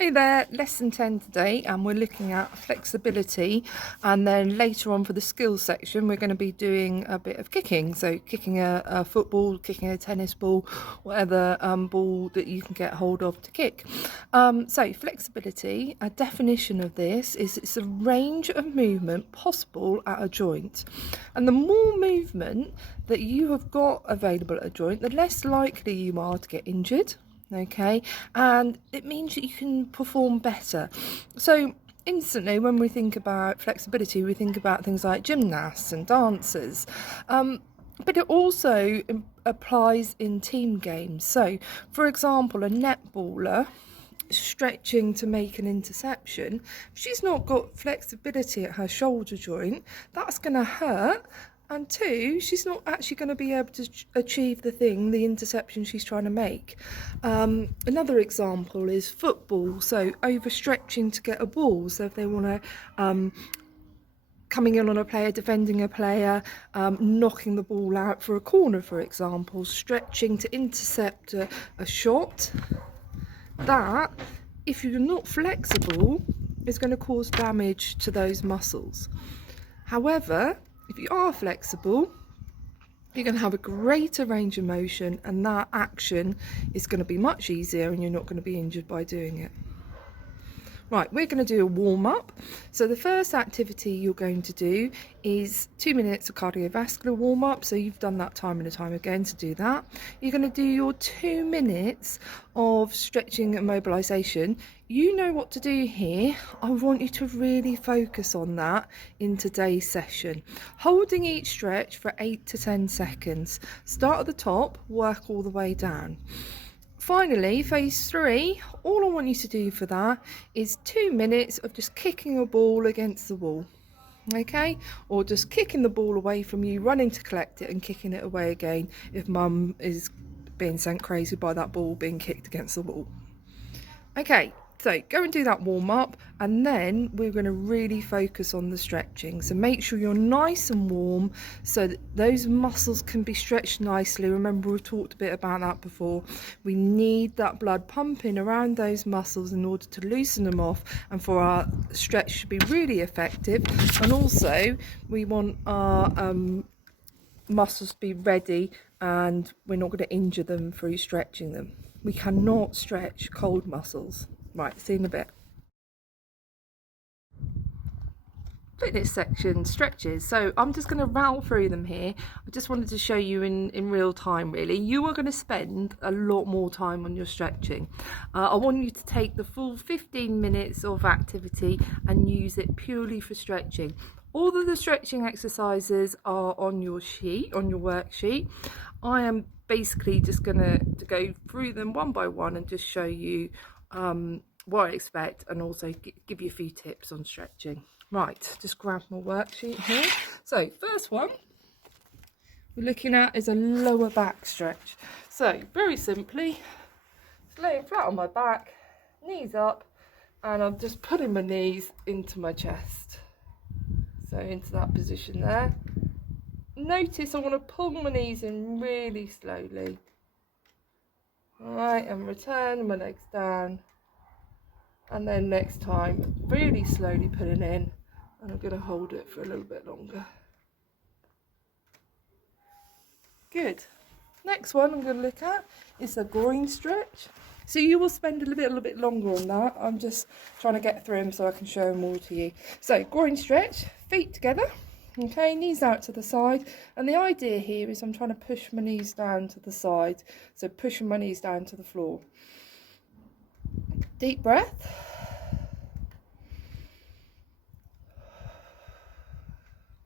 Hey there, lesson 10 today, and we're looking at flexibility, and then later on for the skills section we're going to be doing a bit of kicking, so kicking a football, kicking a tennis ball, whatever ball that you can get hold of to kick. So flexibility, a definition of this is it's a range of movement possible at a joint, and the more movement that you have got available at a joint, the less likely you are to get injured. Okay, and it means that you can perform better. So instantly when we think about flexibility, we think about things like gymnasts and dancers, but it also applies in team games. So for example, a netballer stretching to make an interception, if she's not got flexibility at her shoulder joint, that's going to hurt. And two, she's not actually going to be able to achieve the interception she's trying to make. Another example is football, so overstretching to get a ball. So if they want to coming in on a player, defending a player, knocking the ball out for a corner, for example, stretching to intercept a shot. That, if you're not flexible, is going to cause damage to those muscles. However, if you are flexible, you're going to have a greater range of motion, and that action is going to be much easier and you're not going to be injured by doing it. Right, we're going to do a warm-up. So the first activity you're going to do is 2 minutes of cardiovascular warm-up. So you've done that time and time again to do that. You're going to do your 2 minutes of stretching and mobilisation. You know what to do here. I want you to really focus on that in today's session. Holding each stretch for 8 to 10 seconds. Start at the top, work all the way down. Finally, phase 3, all I want you to do for that is 2 minutes of just kicking a ball against the wall, okay? Or just kicking the ball away from you, running to collect it and kicking it away again if mum is being sent crazy by that ball being kicked against the wall. Okay, so go and do that warm up, and then we're going to really focus on the stretching. So make sure you're nice and warm so that those muscles can be stretched nicely. Remember, we've talked a bit about that before. We need that blood pumping around those muscles in order to loosen them off and for our stretch to be really effective. And also we want our muscles to be ready, and we're not going to injure them through stretching them. We cannot stretch cold muscles. Right, see you in a bit. Fitness section, stretches. So I'm just going to rattle through them here. I just wanted to show you in real time, really. You are going to spend a lot more time on your stretching. I want you to take the full 15 minutes of activity and use it purely for stretching. All of the stretching exercises are on your sheet, on your worksheet. I am basically just going to go through them one by one and just show you what I expect, and also give you a few tips on stretching. Right, just grab my worksheet here. So first one we're looking at is a lower back stretch. So very simply, laying flat on my back, knees up, and I'm just putting my knees into my chest. So into that position there. Notice I want to pull my knees in really slowly. Alright, and return my legs down. And then next time, really slowly putting in, and I'm going to hold it for a little bit longer. Good. Next one I'm going to look at is a groin stretch. So you will spend a little bit longer on that. I'm just trying to get through them so I can show them all to you. So groin stretch, feet together, okay, knees out to the side. And the idea here is I'm trying to push my knees down to the side. So pushing my knees down to the floor. Deep breath.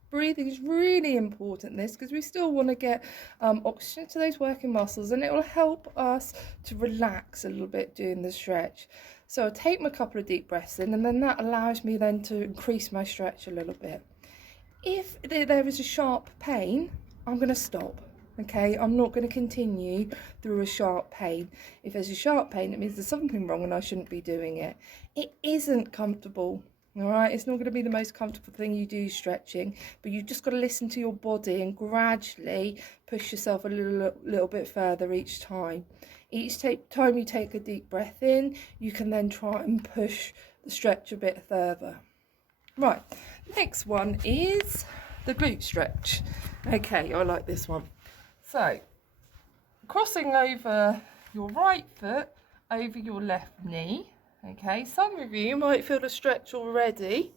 Breathing is really important in this because we still want to get oxygen to those working muscles, and it will help us to relax a little bit doing the stretch. So I'll take my couple of deep breaths in, and then that allows me then to increase my stretch a little bit. If there is a sharp pain, I'm going to stop. Okay, I'm not going to continue through a sharp pain. If there's a sharp pain, it means there's something wrong and I shouldn't be doing it. It isn't comfortable. All right, it's not going to be the most comfortable thing you do stretching, but you've just got to listen to your body and gradually push yourself a little bit further each time. Each time you take a deep breath in, you can then try and push the stretch a bit further. Right, next one is the glute stretch. Okay, I like this one. So, crossing over your right foot over your left knee. Okay, some of you might feel the stretch already.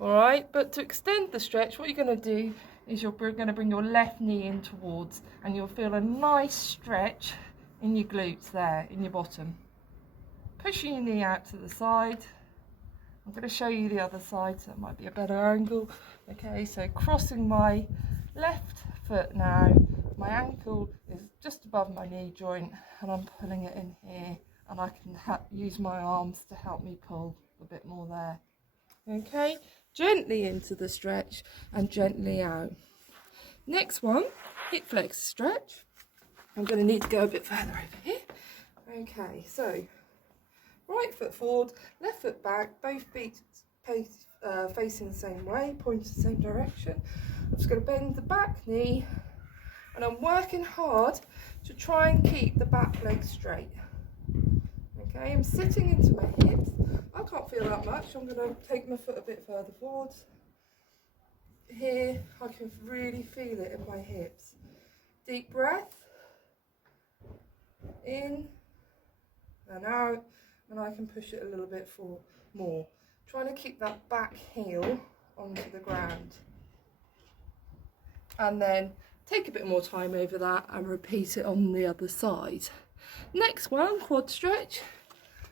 All right, but to extend the stretch, what you're going to do is you're going to bring your left knee in towards, and you'll feel a nice stretch in your glutes there, in your bottom. Pushing your knee out to the side. I'm going to show you the other side, so it might be a better angle. Okay, so crossing my left foot now, my ankle is just above my knee joint, and I'm pulling it in here, and I can use my arms to help me pull a bit more there. Okay, gently into the stretch and gently out. Next one, hip flex stretch. I'm going to need to go a bit further over here. Okay, so right foot forward, left foot back, both feet facing the same way, pointing the same direction. I'm just going to bend the back knee, and I'm working hard to try and keep the back leg straight. Okay, I'm sitting into my hips. I can't feel that much. I'm going to take my foot a bit further forwards. Here, I can really feel it in my hips. Deep breath. In and out, and I can push it a little bit more. Trying to keep that back heel onto the ground. And then take a bit more time over that and repeat it on the other side. Next one, quad stretch.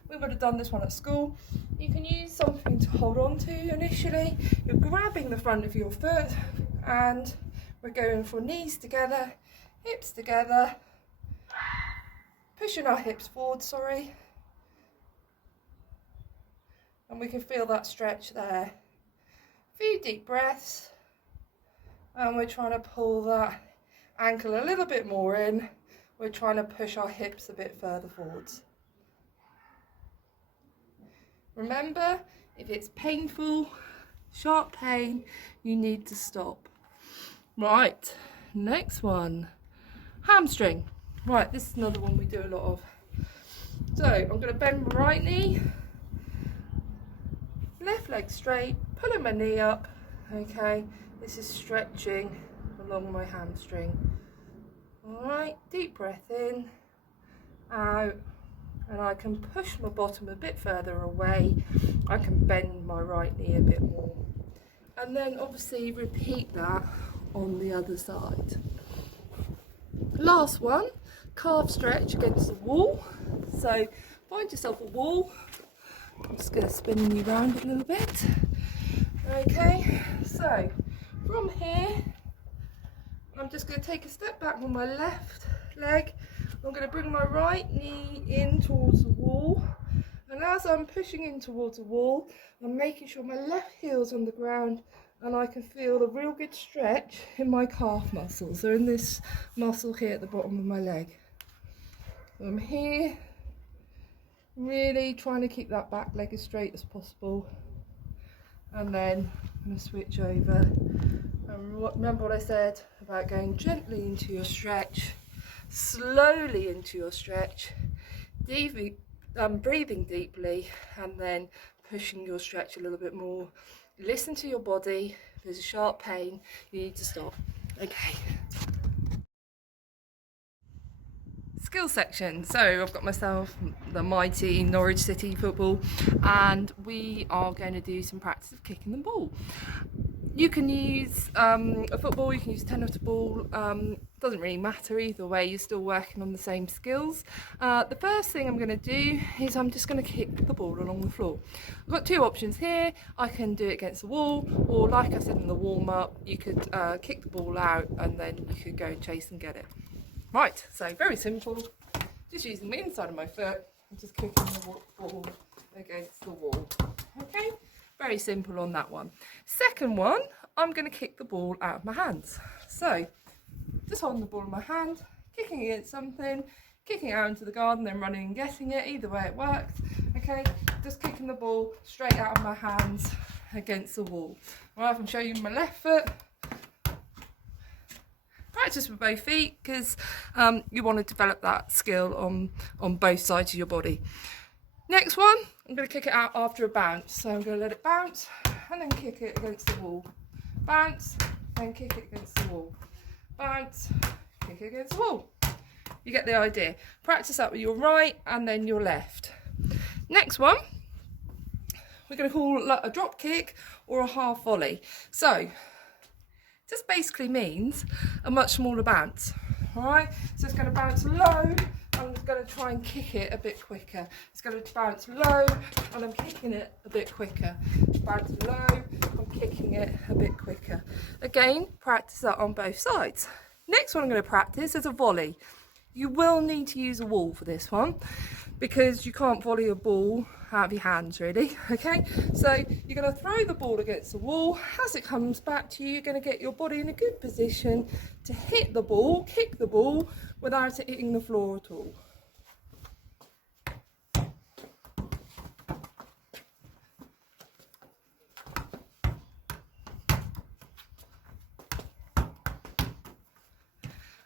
We would have done this one at school. You can use something to hold on to initially. You're grabbing the front of your foot, and we're going for knees together, hips together, pushing our hips forward, and we can feel that stretch there. A few deep breaths, and we're trying to pull that ankle a little bit more in. We're trying to push our hips a bit further forwards. Remember, if it's painful, sharp pain, you need to stop. Right, next one, hamstring. Right, this is another one we do a lot of. So I'm going to bend my right knee, left leg straight, pulling my knee up. Okay, this is stretching along my hamstring. All right, deep breath in, out, and I can push my bottom a bit further away. I can bend my right knee a bit more, and then obviously repeat that on the other side. Last one, calf stretch against the wall. So find yourself a wall. I'm just going to spin you around a little bit. Okay, so from here, I'm just going to take a step back on my left leg. I'm going to bring my right knee in towards the wall, and as I'm pushing in towards the wall, I'm making sure my left heel's on the ground, and I can feel a real good stretch in my calf muscles. So in this muscle here at the bottom of my leg. I'm here, really trying to keep that back leg as straight as possible. And then I'm going to switch over. And remember what I said about going gently into your stretch, slowly into your stretch, breathing deeply, and then pushing your stretch a little bit more. Listen to your body. If there's a sharp pain, you need to stop. Okay. Skill section. So I've got myself the mighty Norwich City football, and we are going to do some practice of kicking the ball. You can use a football, you can use a tennis ball, doesn't really matter either way, you're still working on the same skills. The first thing I'm going to do is I'm just going to kick the ball along the floor. I've got two options here. I can do it against the wall, or like I said in the warm-up, you could kick the ball out and then you could go and chase and get it. Right, so very simple, just using the inside of my foot and just kicking the ball against the wall. Okay, very simple on that one. Second one, I'm going to kick the ball out of my hands. So just holding the ball in my hand, kicking against something, kicking out into the garden, then running and getting it. Either way it works. Okay, just kicking the ball straight out of my hands against the wall. Right, I can show you my left foot. practice with both feet because you want to develop that skill on both sides of your body. Next one, I'm going to kick it out after a bounce. So I'm going to let it bounce and then kick it against the wall. Bounce, then kick it against the wall. Bounce, kick it against the wall. You get the idea. Practice that with your right and then your left. Next one, we're going to call a drop kick or a half volley. So this basically means a much smaller bounce. All right, so it's going to bounce low. I'm going to try and kick it a bit quicker. It's going to bounce low and I'm kicking it a bit quicker. Bounce low, I'm kicking it a bit quicker. Again, practice that on both sides. Next one I'm going to practice is a volley. You will need to use a wall for this one because you can't volley a ball out of your hands really, okay? So you're going to throw the ball against the wall. As it comes back to you, you're going to get your body in a good position to hit the ball, kick the ball without it hitting the floor at all.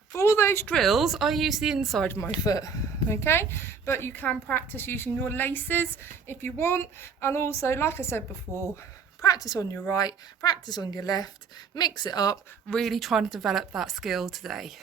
For all those drills, I use the inside of my foot, okay? But you can practice using your laces if you want. And also, like I said before, practice on your right, practice on your left, mix it up, really trying to develop that skill today.